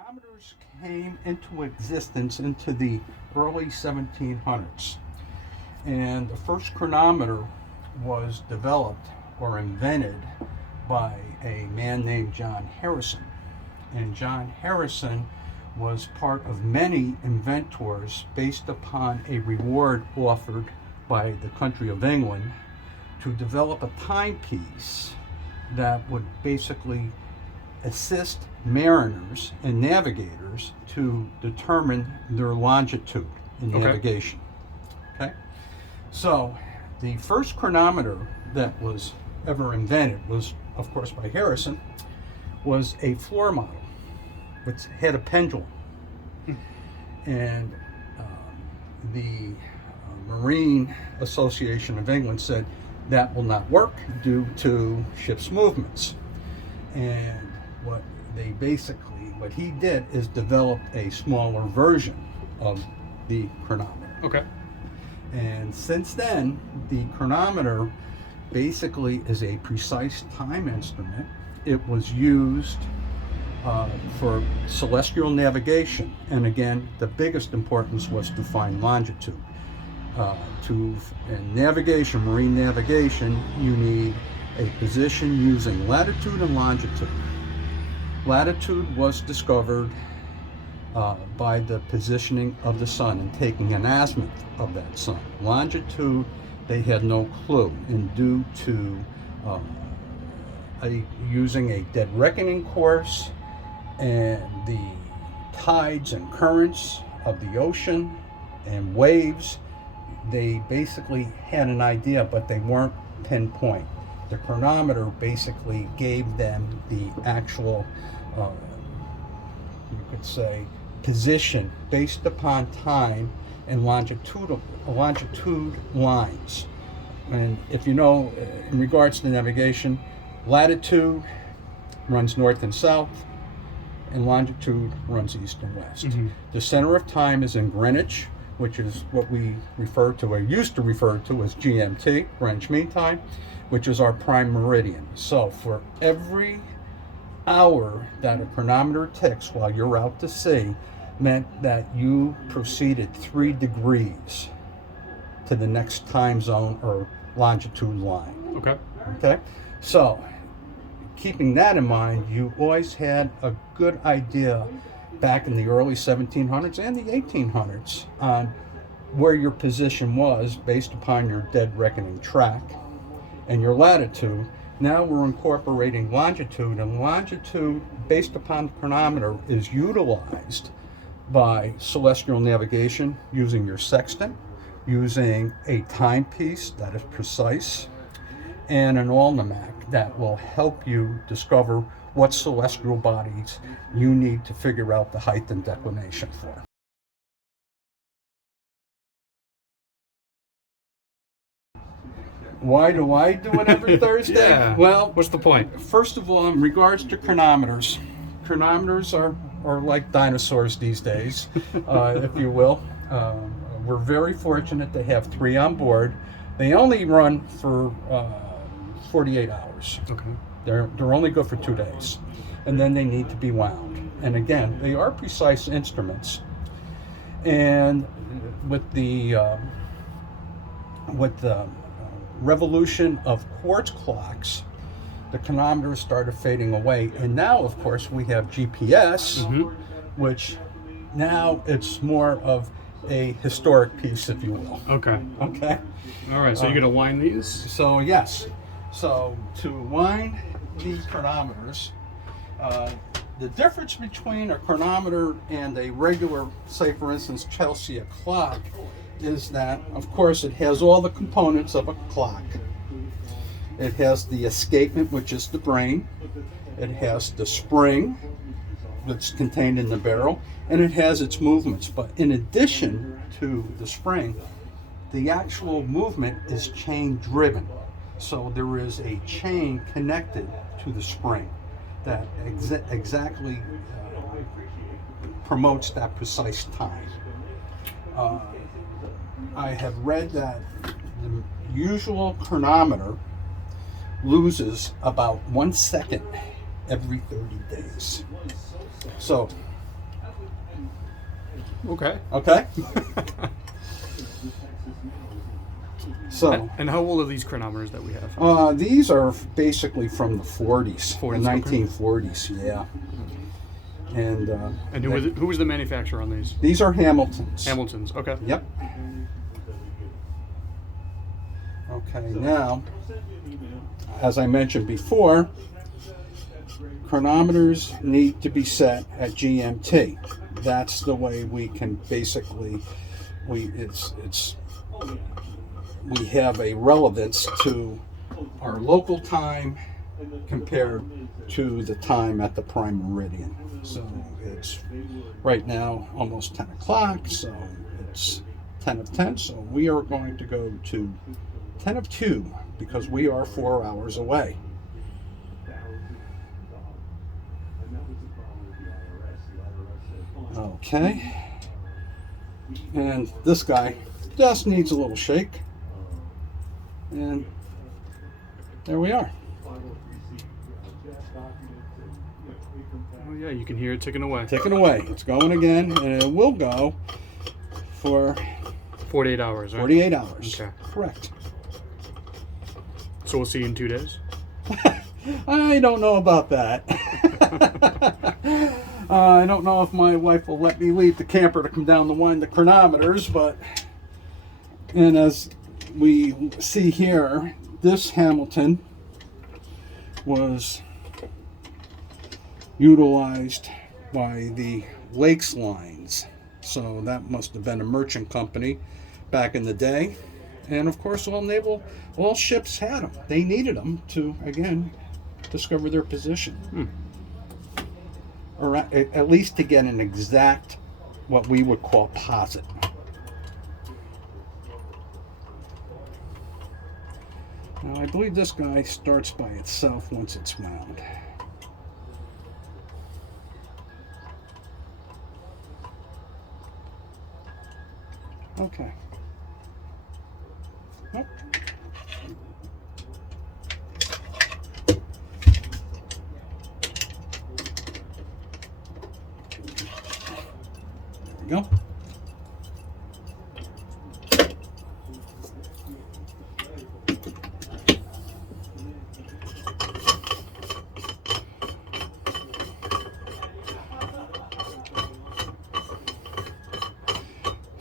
Chronometers came into existence into the early 1700s, and the first chronometer was developed or invented by a man named John Harrison. And John Harrison was part of many inventors based upon a reward offered by the country of England to develop a timepiece that would basically assist mariners and navigators to determine their longitude in navigation. Okay? So the first chronometer that was ever invented was, of course, by Harrison, was a floor model, which had a pendulum. And the Marine Association of England said that will not work due to ship's movements. And what he did is develop a smaller version of the chronometer. Okay. And since then, the chronometer basically is a precise time instrument. It was used for celestial navigation, and again, the biggest importance was to find longitude. In navigation, marine navigation, you need a position using latitude and longitude. Latitude was discovered by the positioning of the sun and taking an azimuth of that sun. Longitude, they had no clue, and due to using a dead reckoning course and the tides and currents of the ocean and waves, they basically had an idea, but they weren't pinpoint. The chronometer basically gave them the actual, you could say, position based upon time and longitude lines. And if you know, in regards to navigation, latitude runs north and south, and longitude runs east and west. Mm-hmm. The center of time is in Greenwich, which is what we refer to, or used to refer to as GMT, Greenwich Mean Time, which is our prime meridian. So for every hour that a chronometer ticks while you're out to sea meant that you proceeded 3 degrees to the next time zone or longitude line. Okay. Okay? So, keeping that in mind, you always had a good idea back in the early 1700s and the 1800s on where your position was based upon your dead reckoning track and your latitude. Now we're incorporating longitude, and longitude based upon the chronometer is utilized by celestial navigation using your sextant, using a timepiece that is precise, and an almanac that will help you discover what celestial bodies you need to figure out the height and declination for. Why do I do it every Thursday? Yeah. Well, what's the point? First of all, in regards to chronometers are like dinosaurs these days, if you will. We're very fortunate to have 3 on board. They only run for 48 hours. Okay. They're only good for 2 days, and then they need to be wound. And again, they are precise instruments. And with the revolution of quartz clocks, the chronometers started fading away. And now, of course, we have GPS, which now it's more of a historic piece, if you will. Okay. Okay. All right. So you're gonna wind these? So yes. So to wind these chronometers, the difference between a chronometer and a regular, say for instance, Chelsea clock, is that, of course, it has all the components of a clock. It has the escapement, which is the brain. It has the spring that's contained in the barrel, and it has its movements. But in addition to the spring, the actual movement is chain driven. So there is a chain connected to the spring that exactly promotes that precise time. I have read that the usual chronometer loses about 1 second every 30 days. So Okay. Okay? So, And how old are these chronometers that we have? these are basically from the 40s, 40s, the okay. 1940s, yeah. And who was the manufacturer on these? these are Hamiltons. Hamilton's. Okay. Yep. Okay, now, as I mentioned before, chronometers need to be set at GMT. That's the way we can basically we have a relevance to our local time compared to the time at the prime meridian. So it's right now almost 10 o'clock, so it's 10 of 10. So we are going to go to 10 of 2 because we are 4 hours away. Okay. And this guy just needs a little shake. And there we are. Oh yeah, you can hear it ticking away. Ticking away. It's going again, and it will go for 48 hours, right? 48 hours. Okay. Correct. So we'll see you in 2 days? I don't know about that. I don't know if my wife will let me leave the camper to come down to wind the chronometers, but, and as we see here, this Hamilton was utilized by the Lakes lines. So that must have been a merchant company back in the day. And of course, all ships had them. They needed them to, again, discover their position. Or at least to get an exact, what we would call posit. Now, I believe this guy starts by itself once it's wound. Okay. Yep. There we go.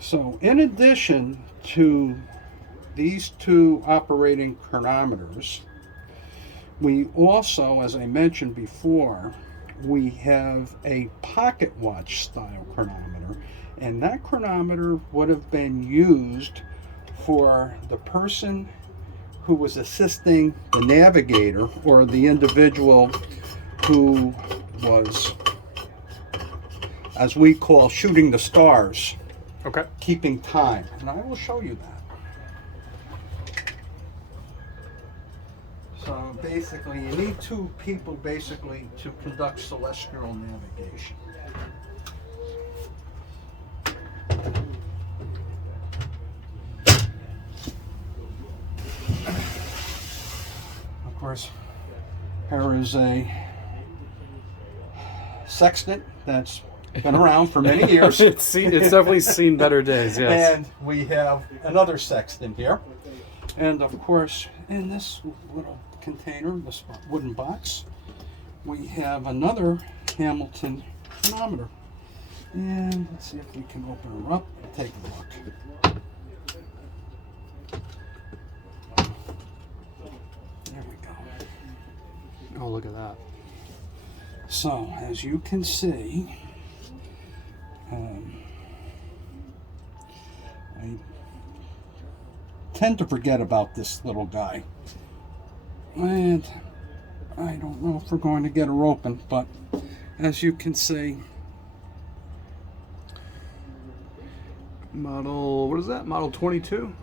So, in addition to these two operating chronometers, we also, as I mentioned before, we have a pocket watch style chronometer, and that chronometer would have been used for the person who was assisting the navigator or the individual who was, as we call, shooting the stars. Okay. Keeping time, and I will show you that. So basically, you need two people basically to conduct celestial navigation. Of course, there is a sextant that's been around for many years. It's definitely seen better days, yes. And we have another sextant here. And of course, in this little container, this wooden box, we have another Hamilton chronometer. And let's see if we can open her up and take a look. There we go. Oh, look at that. So, as you can see, I tend to forget about this little guy, and I don't know if we're going to get her open, but as you can see, model, what is that? Model 22?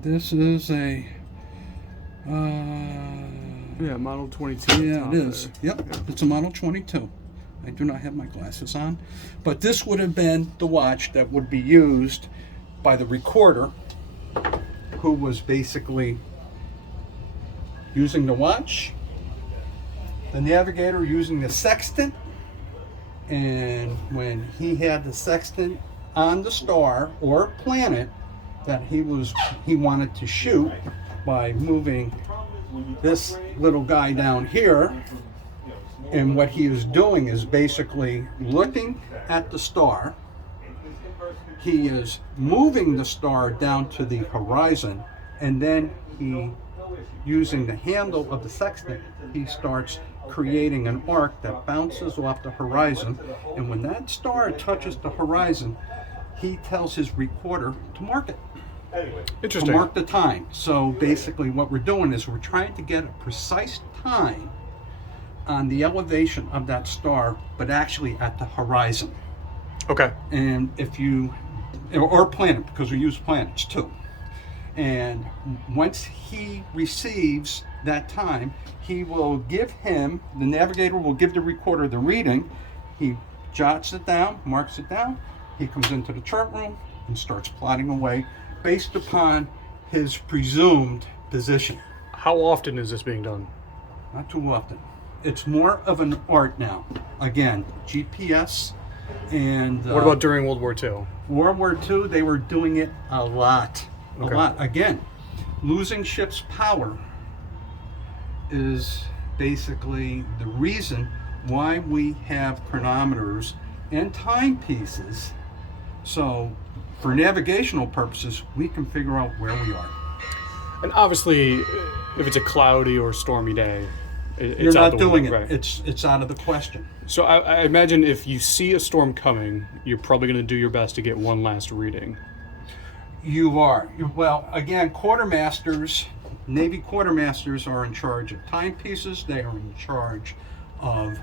this is a Yeah, model 22. yeah, it is. Yep, Yeah. it's a model 22. I do not have my glasses on, but this would have been the watch that would be used by the recorder, who was basically using the watch, the navigator using the sextant, and when he had the sextant on the star or planet that he wanted to shoot by moving this little guy down here. And what he is doing is basically looking at the star. He is moving the star down to the horizon, and then using the handle of the sextant, he starts creating an arc that bounces off the horizon. And when that star touches the horizon, he tells his recorder to mark it. Interesting. To mark the time. So basically what we're doing is we're trying to get a precise time on the elevation of that star, but actually at the horizon. Okay. And or planet, because we use planets too. And once he receives that time, the navigator will give the recorder the reading. He jots it down, marks it down. He comes into the chart room and starts plotting away based upon his presumed position. How often is this being done? Not too often. It's more of an art now. Again, GPS and... What about during World War II? World War II, they were doing it a lot. Okay. A lot. Again, losing ships' power is basically the reason why we have chronometers and timepieces. So, for navigational purposes, we can figure out where we are. And obviously, if it's a cloudy or stormy day, You're not doing it. Right. It's out of the question. So I imagine if you see a storm coming, you're probably going to do your best to get one last reading. You are. Well, again, quartermasters, Navy quartermasters are in charge of timepieces. They are in charge of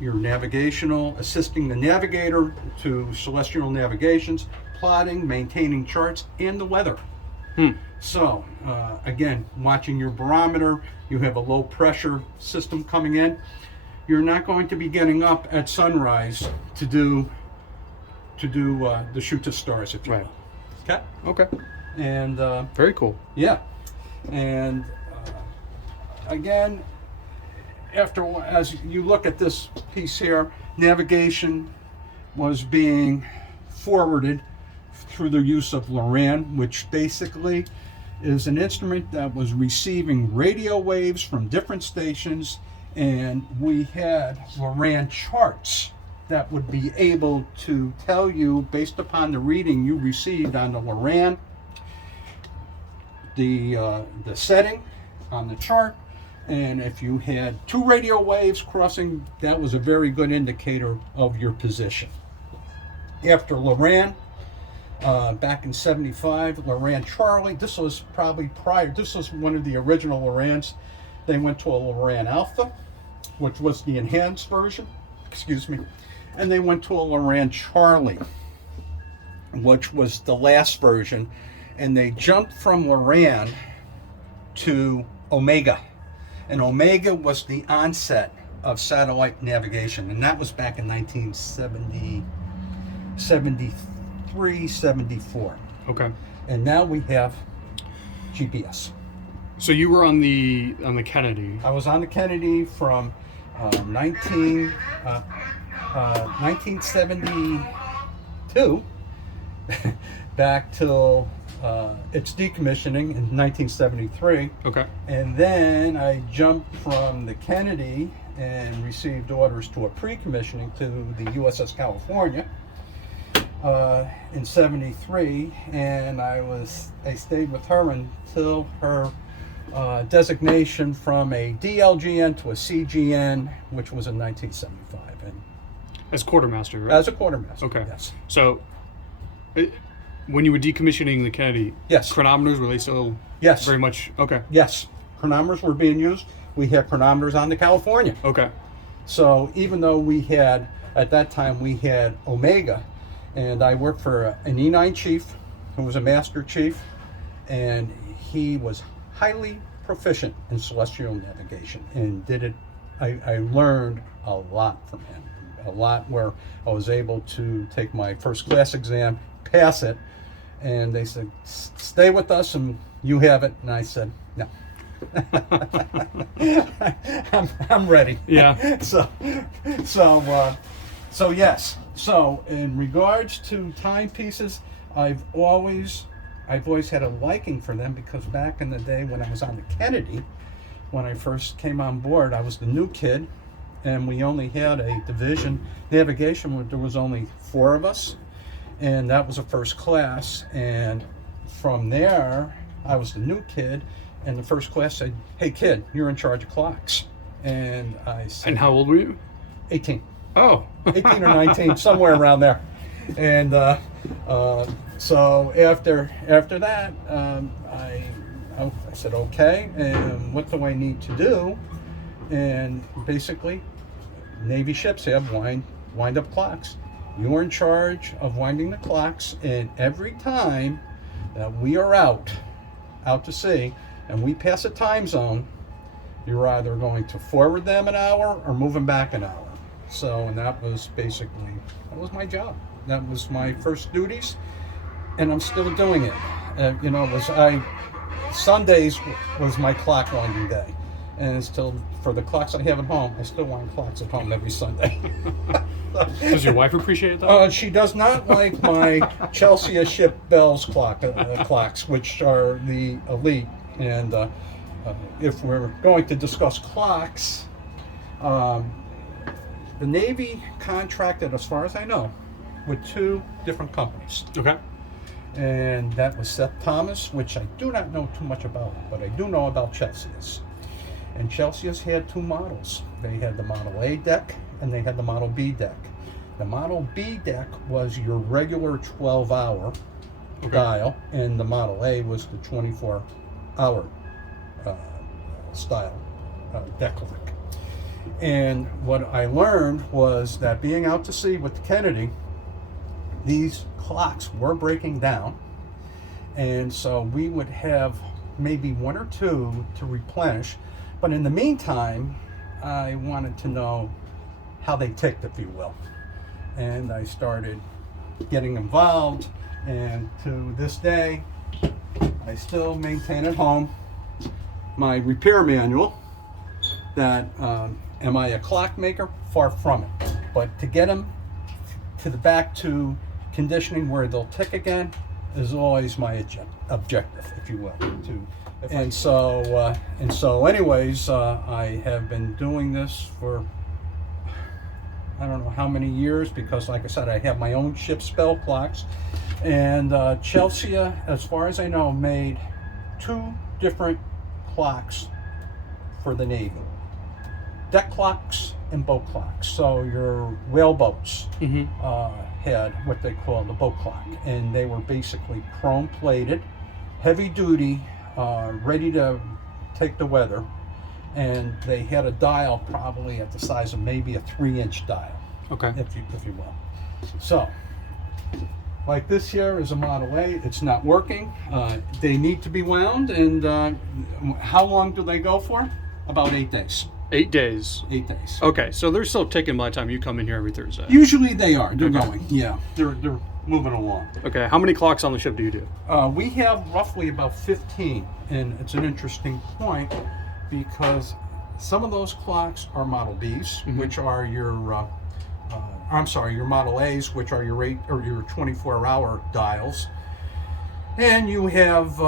your navigational, assisting the navigator to celestial navigations, plotting, maintaining charts, and the weather. So, again, watching your barometer, you have a low pressure system coming in. You're not going to be getting up at sunrise to do the shoot to stars, if you will. Okay. Okay. And very cool. Yeah. And again, as you look at this piece here, navigation was being forwarded through the use of Loran, which basically is an instrument that was receiving radio waves from different stations, and we had Loran charts that would be able to tell you, based upon the reading you received on the Loran, the setting on the chart, and if you had two radio waves crossing, that was a very good indicator of your position. After Loran, back in '75, Loran Charlie, this was probably prior, this was one of the original Lorans. They went to a Loran Alpha, which was the enhanced version, and they went to a Loran Charlie, which was the last version, and they jumped from Loran to Omega. And Omega was the onset of satellite navigation, and that was back in 1973, 74. Okay. And now we have GPS. So you were on the Kennedy. I was on the Kennedy from 1972 back till its decommissioning in 1973. Okay. And then I jumped from the Kennedy and received orders to a pre-commissioning to the USS California in '73, and I stayed with her until her designation from a DLGN to a CGN, which was in 1975. And as quartermaster, right? As a quartermaster. Okay. Yes. So, when you were decommissioning the Kennedy, yes, chronometers, were they still yes very much okay? Yes, chronometers were being used. We had chronometers on the California. Okay. So even though we had, at that time, we had Omega, and I worked for an E9 chief who was a master chief, and he was highly proficient in celestial navigation and did it. I learned a lot from him, a lot where I was able to take my first class exam, pass it, and they said, stay with us and you have it. And I said, no. I'm ready. Yeah. So yes. So in regards to timepieces, I've always had a liking for them because back in the day when I was on the Kennedy, when I first came on board, I was the new kid, and we only had a division navigation where there was only 4 of us, and that was a first class. And from there, I was the new kid, and the first class said, "Hey kid, you're in charge of clocks." And I said, And how old were you? 18. Oh. 18 or 19, somewhere around there. And so after that, I said, okay, and what do I need to do? And basically, Navy ships have wind-up clocks. You're in charge of winding the clocks, and every time that we are out to sea, and we pass a time zone, you're either going to forward them an hour or move them back an hour. So, and that was my job. That was my first duties, and I'm still doing it. Sundays was my clock winding day, and still for the clocks I have at home, I still wind clocks at home every Sunday. Does your wife appreciate that? She does not like my Chelsea ship bells clocks, which are the elite. And if we're going to discuss clocks, the Navy contracted, as far as I know, with 2 different companies. Okay. And that was Seth Thomas, which I do not know too much about, but I do know about Chelsea's. And Chelsea's had 2 models. They had the Model A deck and they had the Model B deck. The Model B deck was your regular 12-hour dial, and the Model A was the 24-hour style deck clock. And what I learned was that being out to sea with the Kennedy, these clocks were breaking down, and so we would have maybe 1 or 2 to replenish. But in the meantime, I wanted to know how they ticked, if you will. And I started getting involved, and to this day, I still maintain at home my repair manual. That am I a clockmaker? Far from it. But to get them back to conditioning where they'll tick again is always my objective, if you will. And so anyways, I have been doing this for I don't know how many years, because like I said, I have my own ship spell clocks. And Chelsea, as far as I know, made 2 different clocks for the Navy. Deck clocks and boat clocks. So your whaleboats had what they call the boat clock, and they were basically chrome plated, heavy duty, ready to take the weather, and they had a dial probably at the size of maybe a 3-inch dial, if you will. So like this here is a Model A. It's not working. They need to be wound, and how long do they go for? About 8 days. 8 days. 8 days. Okay, so they're still ticking by the time you come in here every Thursday. Usually they are. They're going. Yeah, they're moving along. Okay, how many clocks on the ship do you do? We have roughly about 15, and it's an interesting point because some of those clocks are Model Bs, which are your your Model A's, which are your 24-hour dials, and you have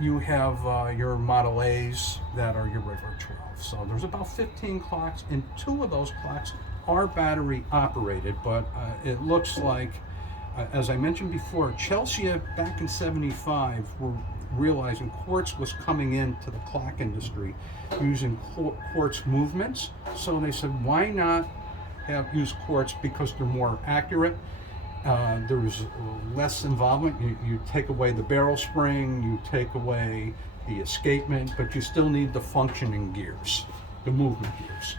your Model A's that are your regular 12. So there's about 15 clocks, and 2 of those clocks are battery operated, but it looks like, as I mentioned before, Chelsea back in '75 were realizing quartz was coming into the clock industry using quartz movements. So they said, why not use quartz, because they're more accurate. There's less involvement. You take away the barrel spring, you take away the escapement, but you still need the functioning gears, the movement gears.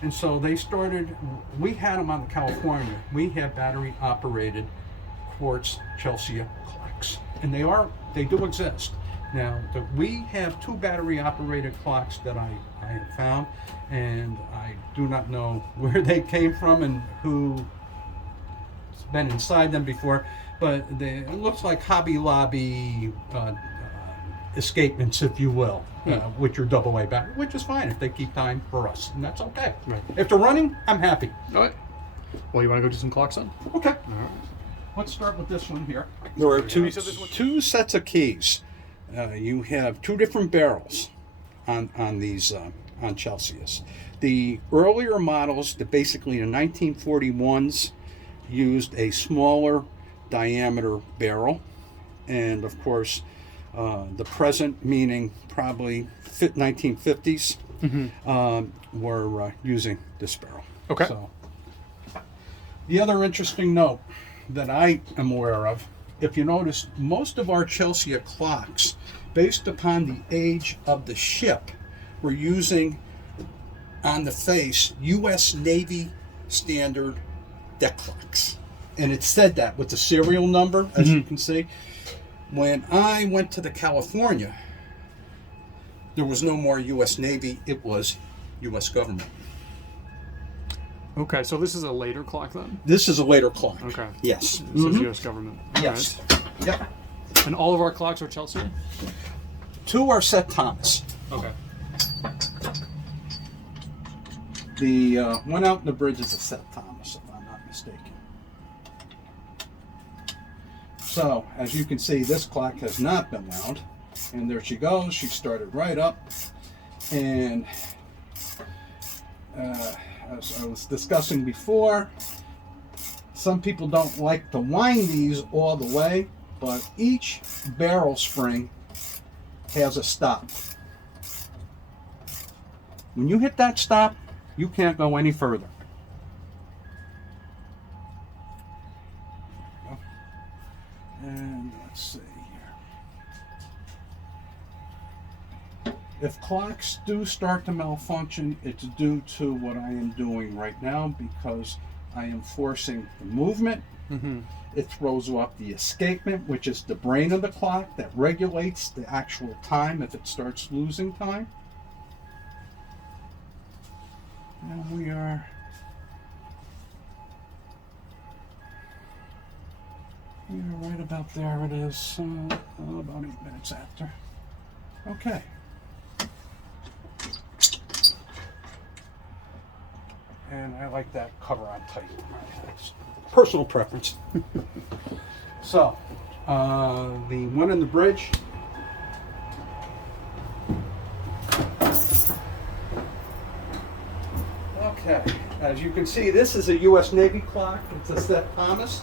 And so they started, we had them on the California. We have battery operated quartz Chelsea clocks, and they do exist. Now, we have 2 battery operated clocks that I have found, and I do not know where they came from and who's been inside them before, but it looks like Hobby Lobby escapements, if you will, which are AA battery, which is fine if they keep time for us, and that's okay. Right. If they're running, I'm happy. All right. Well, you want to go do some clocks then? Okay. All right. Let's start with this one here. There are two sets of keys. You have two different barrels on these on Celsius. The earlier models, basically the 1941s, used a smaller diameter barrel, and of course, the present, meaning probably 1950s, were using this barrel. Okay. So, the other interesting note that I am aware of, if you notice, most of our Chelsea clocks, based upon the age of the ship, we're using on the face U.S. Navy standard deck clocks. And it said that with the serial number, as you can see. When I went to the California, there was no more U.S. Navy, it was U.S. government. Okay, so this is a later clock then? This is a later clock. Okay. Yes. This is U.S. government. All Yes. right. Yep. And all of our clocks are Chelsea? Two are set Thomas. Okay. The one out in the bridge is a set Thomas, if I'm not mistaken. So, as you can see, this clock has not been wound. And there she goes. She started right up. And as I was discussing before, some people don't like to wind these all the way, but each barrel spring has a stop. When you hit that stop, you can't go any further. And let's see here. If clocks do start to malfunction, it's due to what I am doing right now, because I am forcing the movement. It throws off the escapement, which is the brain of the clock that regulates the actual time if it starts losing time. And we are right about there. It is about 8 minutes after. Okay. And I like that cover on tight. It's personal preference. So, the one in the bridge. Okay, as you can see, this is a U.S. Navy clock. It's a set Thomas.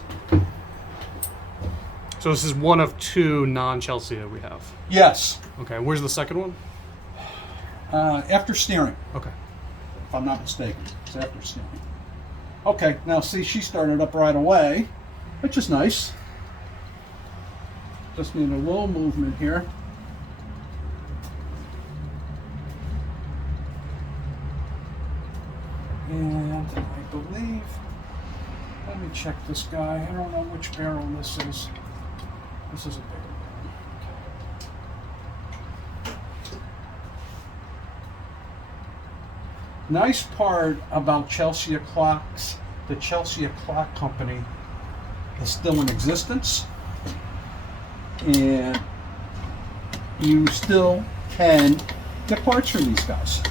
So this is one of two non-Chelsea that we have. Yes. Okay, where's the second one? After steering, Okay. if I'm not mistaken. It's after steering. Okay, now see, she started up right away, which is nice. Just need a little movement here. And I believe, let me check this guy. I don't know which barrel this is. This is a bigger barrel. Nice part about Chelsea clocks, the Chelsea Clock Company is still in existence, and you still can get parts from these guys.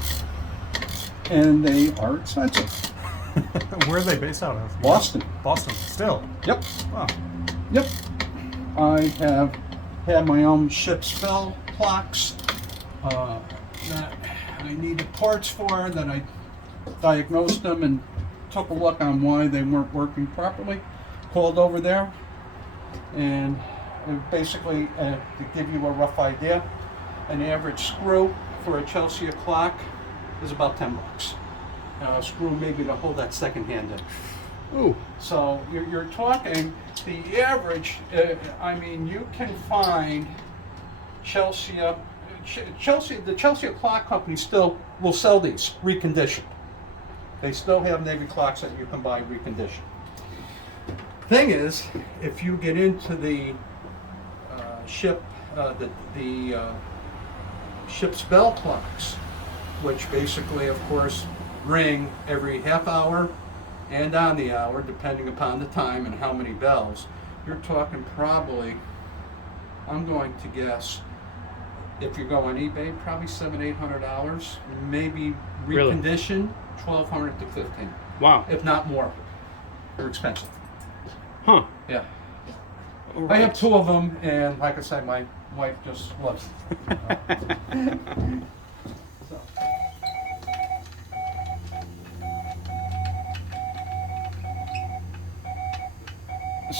And they are expensive. Where are they based out of? Boston. Boston. Still. Yep. Wow. Yep. I have had my own ship's bell clocks that I needed parts for, that I diagnosed them and took a look on why they weren't working properly. Called over there, and basically, to give you a rough idea, an average screw for a Chelsea clock is about $10. Screw maybe to hold that second hand in. Ooh. So you're talking the average. I mean, you can find Chelsea. The Chelsea Clock Company still will sell these reconditioned. They still have Navy clocks that you can buy reconditioned. Thing is, if you get into the ship's bell clocks, which basically, of course, ring every half hour and on the hour, depending upon the time and how many bells, you're talking probably, I'm going to guess, if you go on eBay, probably $700-800, maybe Really? reconditioned, $1,200 to $1,500, Wow. if not more. They're expensive. Huh. Yeah. All I have right. 2 of them, and like I say, my wife just loves them. So.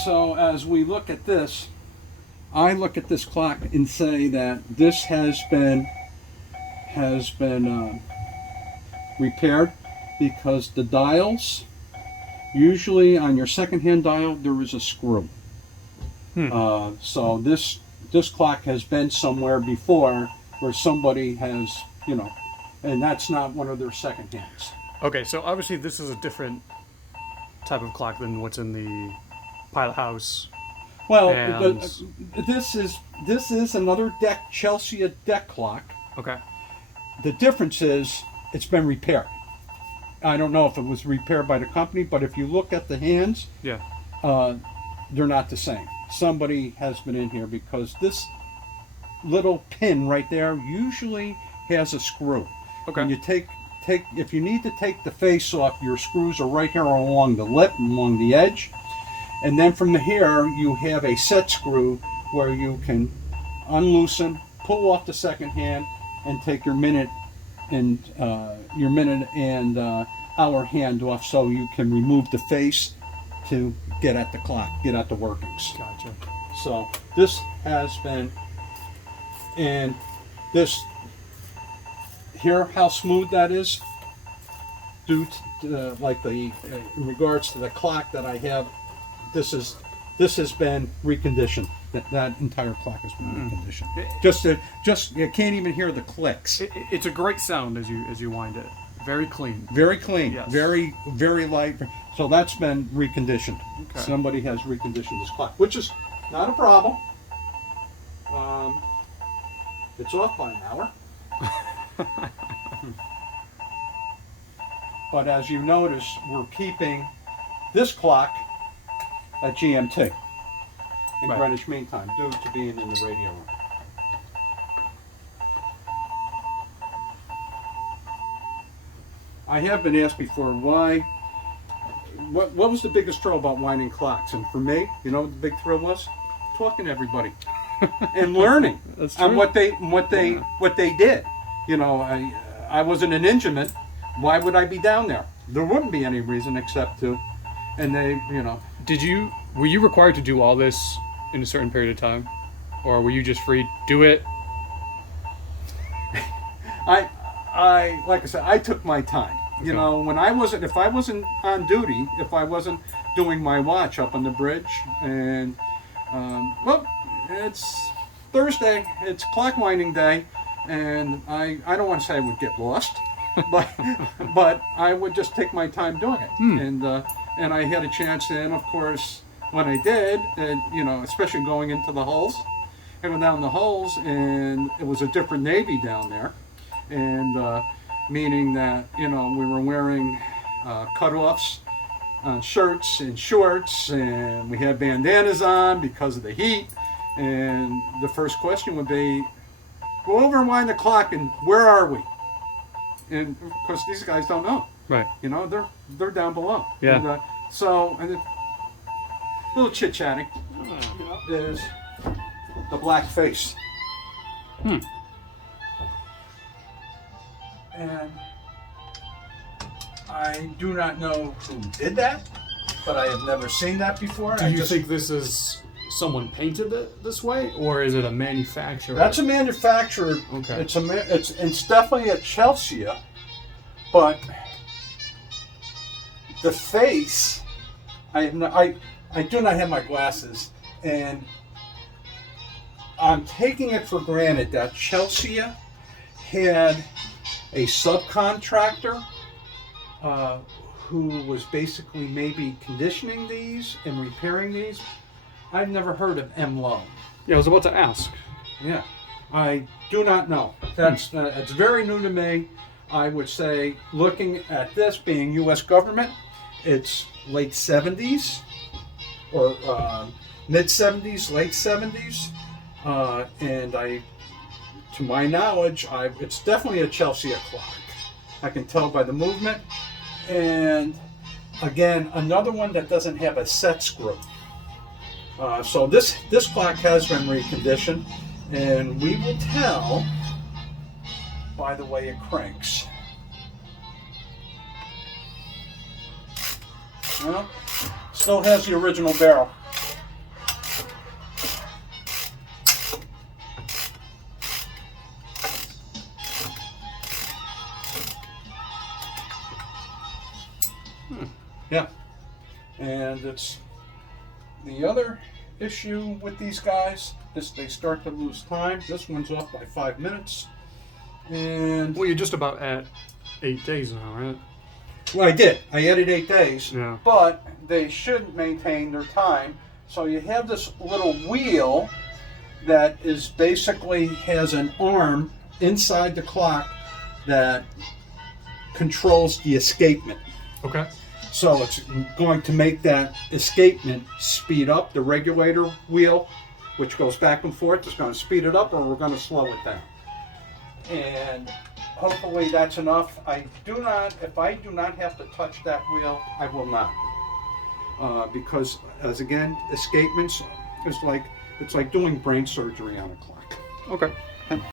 So as we look at this, I look at this clock and say that this has been repaired, because the dials, usually on your second-hand dial, there is a screw. So this clock has been somewhere before where somebody has, you know, and that's not one of their second hands. Okay, so obviously this is a different type of clock than what's in the pilot house. Well, And- this is another Chelsea deck clock. Okay. The difference is it's been repaired. I don't know if it was repaired by the company, but if you look at the hands, Yeah. they're not the same. Somebody has been in here, because this little pin right there usually has a screw. Okay. And you take if you need to take the face off, your screws are right here along the lip, along the edge. And then from here, you have a set screw where you can unloosen, pull off the second hand, and take your minute and hour hand off, so you can remove the face to get at the clock, get at the workings. Gotcha. So this has been, and this here, how smooth that is, due to in regards to the clock that I have. This has been reconditioned. That entire clock has been reconditioned. Just you can't even hear the clicks. It's a great sound as you wind it. Very clean. Very clean. Yes. Very, very light. So that's been reconditioned. Okay. Somebody has reconditioned this clock, which is not a problem. It's off by an hour. But as you notice, we're keeping this clock at GMT in Right. Greenwich Mean Time, due to being in the radio room. I have been asked before what was the biggest thrill about winding clocks? And for me, you know what the big thrill was? Talking to everybody and learning That's on true. what they did. You know, I wasn't an instrument. Why would I be down there? There wouldn't be any reason except to, and they, you know. Were you required to do all this in a certain period of time, or were you just free? Do it. I like I said, I took my time. You Okay. know, if I wasn't on duty, if I wasn't doing my watch up on the bridge, and well, it's Thursday, it's clock winding day, and I don't want to say I would get lost, but I would just take my time doing it, and I had a chance, and of course when I did, and you know, especially going into the hulls, I went down the hulls, and it was a different Navy down there, and meaning that, you know, we were wearing cutoffs on shirts and shorts, and we had bandanas on because of the heat. And the first question would be, go over and wind the clock, and where are we? And of course, these guys don't know. Right. You know, they're down below. Yeah. And, and then, a little chit chatting. You know, is the black face. And I do not know who did that, but I have never seen that before. Do you think this is someone painted it this way, or is it a manufacturer? That's a manufacturer? Okay. It's definitely a Chelsea, but the face, I do not have my glasses, and I'm taking it for granted that Chelsea had a subcontractor who was basically maybe conditioning these and repairing these. I've never heard of M. Lowe. Yeah, I was about to ask. Yeah, I do not know. That's it's very new to me. I would say, looking at this being U.S. government, it's late 70s or mid 70s, late 70s, and to my knowledge, it's definitely a Chelsea clock. I can tell by the movement, and again, another one that doesn't have a set screw. So this clock has been reconditioned, and we will tell by the way it cranks. Well, still has the original barrel. Yeah, and it's the other issue with these guys is they start to lose time. This one's off by 5 minutes, and Well, you're just about at 8 days now, right? well, I did. I added 8 days, Yeah. but they should maintain their time. So you have this little wheel that is basically has an arm inside the clock that controls the escapement. Okay. So it's going to make that escapement speed up. The regulator wheel, which goes back and forth, is going to speed it up, or we're going to slow it down. And hopefully that's enough. If I do not have to touch that wheel, I will not. Because, as again, escapements is it's like doing brain surgery on a clock. Okay.